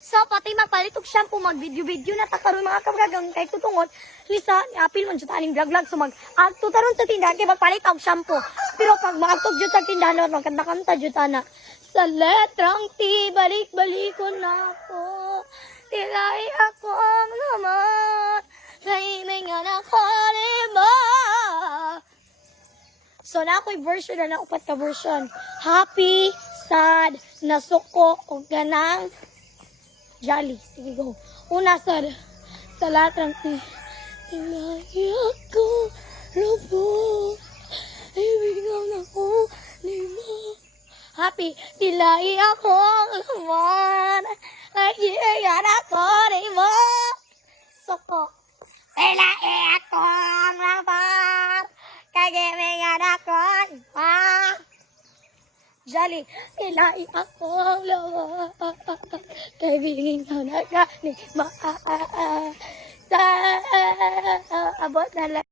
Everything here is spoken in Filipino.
So, pati magpalit og shampoo, mag-video-video na takaroon mga kabragang kay tutungod. Lisa, apil man dyan aning vlog-vlog. So, mag-agto taron sa tindahan kay magpalit og shampoo. Pero pag mag-agtog dyan sa tindahan, magkanta-kanta dyan na. Sa letrang T, balik-balik ko na ako. Tilay ako ang laman. Naimingan ako, diba? So, na ako'y version na upat ka version. Happy, sad, nasuko, o ganang jolly. Sige, go. Una, sa latrang T. Tilay ako, lubog. Ibigang ako, diba? Happy, tilay ako ang laman. Naimingan ako, diba? Suko. Tilay ako ang laman. Kagimingan ako, diba? Jolly, tilay ako ang laman. Kaibigan na ka ni sa abot na lang.